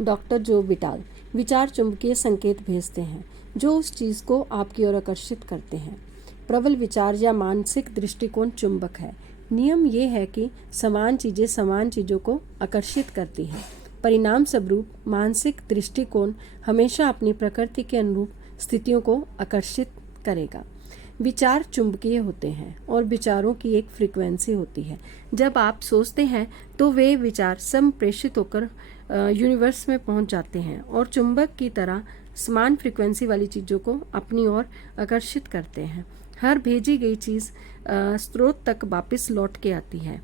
Doctor जो बिटाल। विचार चुंबकीय संकेत भेजते हैं जो उस चीज़ को आपकी ओर आकर्षित करते हैं। प्रबल विचार या मानसिक दृष्टिकोण चुंबक है। नियम ये है कि समान चीज़ें समान चीज़ों को आकर्षित करती हैं। परिणाम स्वरूप मानसिक दृष्टिकोण हमेशा अपनी प्रकृति के अनुरूप स्थितियों को आकर्षित करेगा। विचार चुंबकीय होते हैं और विचारों की एक फ्रीक्वेंसी होती है। जब आप सोचते हैं तो वे विचार संप्रेषित होकर यूनिवर्स में पहुंच जाते हैं और चुंबक की तरह समान फ्रीक्वेंसी वाली चीज़ों को अपनी ओर आकर्षित करते हैं। हर भेजी गई चीज़ स्रोत तक वापस लौट के आती है।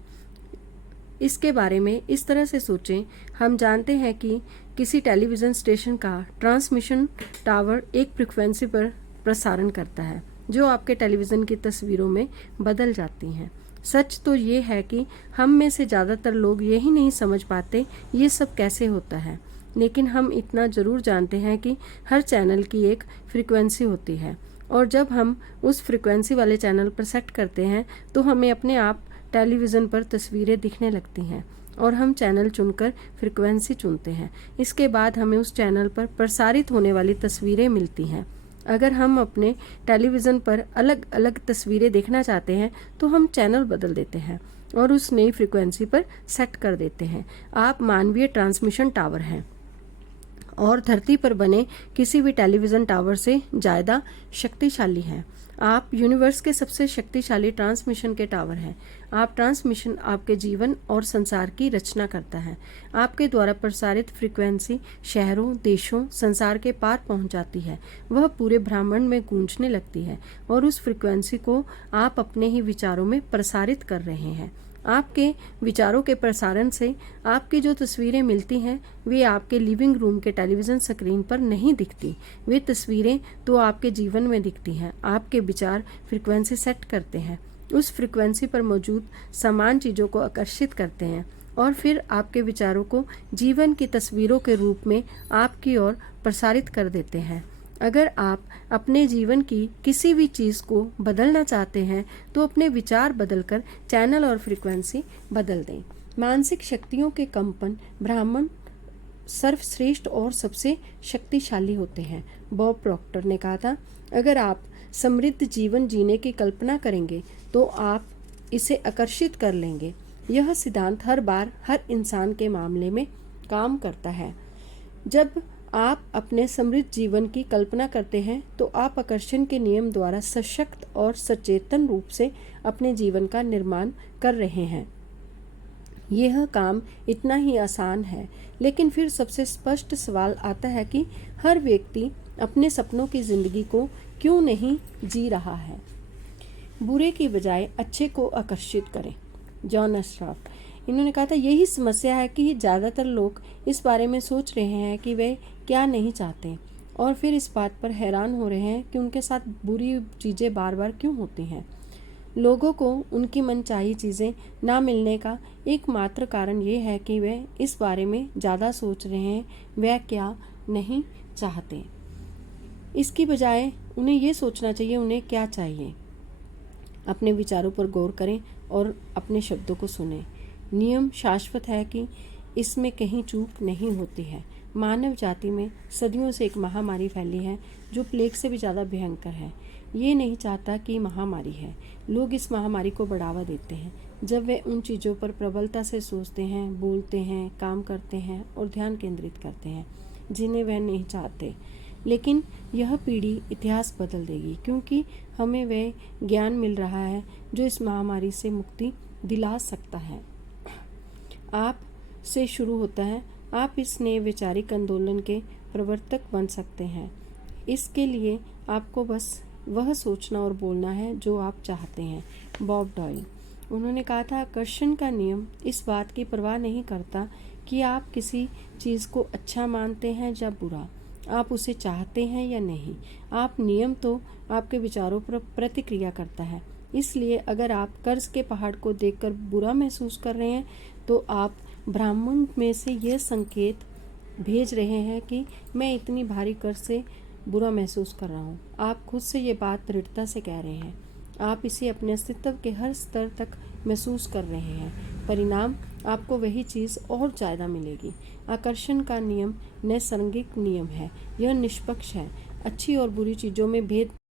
इसके बारे में इस तरह से सोचें। हम जानते हैं कि किसी टेलीविज़न स्टेशन का ट्रांसमिशन टावर एक फ्रीक्वेंसी पर प्रसारण करता है जो आपके टेलीविज़न की तस्वीरों में बदल जाती हैं। सच तो ये है कि हम में से ज़्यादातर लोग यही नहीं समझ पाते ये सब कैसे होता है, लेकिन हम इतना ज़रूर जानते हैं कि हर चैनल की एक फ्रीक्वेंसी होती है और जब हम उस फ्रीक्वेंसी वाले चैनल पर सेट करते हैं तो हमें अपने आप टेलीविज़न पर तस्वीरें दिखने लगती हैं और हम चैनल चुनकर फ्रीक्वेंसी चुनते हैं। इसके बाद हमें उस चैनल पर प्रसारित होने वाली तस्वीरें मिलती हैं। अगर हम अपने टेलीविज़न पर अलग अलग तस्वीरें देखना चाहते हैं तो हम चैनल बदल देते हैं और उस नई फ्रीक्वेंसी पर सेट कर देते हैं। आप मानवीय ट्रांसमिशन टावर हैं और धरती पर बने किसी भी टेलीविज़न टावर से ज़्यादा शक्तिशाली हैं। आप यूनिवर्स के सबसे शक्तिशाली ट्रांसमिशन के टावर हैं। आप ट्रांसमिशन आपके जीवन और संसार की रचना करता है। आपके द्वारा प्रसारित फ्रीक्वेंसी शहरों, देशों, संसार के पार पहुंच जाती है। वह पूरे ब्रह्मांड में गूंजने लगती है और उस फ्रीक्वेंसी को आप अपने ही विचारों में प्रसारित कर रहे हैं। आपके विचारों के प्रसारण से आपकी जो तस्वीरें मिलती हैं वे आपके लिविंग रूम के टेलीविज़न स्क्रीन पर नहीं दिखती। वे तस्वीरें तो आपके जीवन में दिखती हैं। आपके विचार फ्रीक्वेंसी सेट करते हैं, उस फ्रीक्वेंसी पर मौजूद समान चीज़ों को आकर्षित करते हैं और फिर आपके विचारों को जीवन की तस्वीरों के रूप में आपकी ओर प्रसारित कर देते हैं। अगर आप अपने जीवन की किसी भी चीज़ को बदलना चाहते हैं तो अपने विचार बदलकर चैनल और फ्रीक्वेंसी बदल दें। मानसिक शक्तियों के कंपन ब्राह्मण सर्वश्रेष्ठ और सबसे शक्तिशाली होते हैं। बॉब प्रॉक्टर ने कहा था, अगर आप समृद्ध जीवन जीने की कल्पना करेंगे तो आप इसे आकर्षित कर लेंगे। यह सिद्धांत हर बार हर इंसान के मामले में काम करता है। जब आप अपने समृद्ध जीवन की कल्पना करते हैं तो आप आकर्षण के नियम द्वारा सशक्त और सचेतन रूप से अपने जीवन का निर्माण कर रहे हैं। यह काम इतना ही आसान है, लेकिन फिर सबसे स्पष्ट सवाल आता है कि हर व्यक्ति अपने सपनों की जिंदगी को क्यों नहीं जी रहा है। बुरे की बजाय अच्छे को आकर्षित करें। जॉन अस्राफ। इन्होंने कहा था, यही समस्या है कि ज़्यादातर लोग इस बारे में सोच रहे हैं कि वे क्या नहीं चाहते और फिर इस बात पर हैरान हो रहे हैं कि उनके साथ बुरी चीज़ें बार बार क्यों होती हैं। लोगों को उनकी मनचाही चीज़ें ना मिलने का एकमात्र कारण ये है कि वे इस बारे में ज़्यादा सोच रहे हैं वे क्या नहीं चाहते। इसकी बजाय उन्हें ये सोचना चाहिए उन्हें क्या चाहिए। अपने विचारों पर गौर करें और अपने शब्दों को सुनें। नियम शाश्वत है कि इसमें कहीं चूक नहीं होती है। मानव जाति में सदियों से एक महामारी फैली है जो प्लेग से भी ज़्यादा भयंकर है। ये नहीं चाहता कि महामारी है। लोग इस महामारी को बढ़ावा देते हैं जब वे उन चीज़ों पर प्रबलता से सोचते हैं, बोलते हैं, काम करते हैं और ध्यान केंद्रित करते हैं जिन्हें वह नहीं चाहते। लेकिन यह पीढ़ी इतिहास बदल देगी क्योंकि हमें वह ज्ञान मिल रहा है जो इस महामारी से मुक्ति दिला सकता है। आप से शुरू होता है। आप इस नए वैचारिक आंदोलन के प्रवर्तक बन सकते हैं। इसके लिए आपको बस वह सोचना और बोलना है जो आप चाहते हैं। Bob Doyle. उन्होंने कहा था, आकर्षण का नियम इस बात की परवाह नहीं करता कि आप किसी चीज़ को अच्छा मानते हैं या बुरा, आप उसे चाहते हैं या नहीं। आप नियम तो आपके विचारों पर प्रतिक्रिया करता है। इसलिए अगर आप कर्ज के पहाड़ को देखकर बुरा महसूस कर रहे हैं तो आप ब्राह्मण में से यह संकेत भेज रहे हैं कि मैं इतनी भारी कर्ज से बुरा महसूस कर रहा हूँ। आप खुद से ये बात दृढ़ता से कह रहे हैं। आप इसे अपने अस्तित्व के हर स्तर तक महसूस कर रहे हैं। परिणाम आपको वही चीज़ और ज़्यादा मिलेगी। आकर्षण का नियम नैसर्गिक नियम है, यह निष्पक्ष है। अच्छी और बुरी चीज़ों में भेद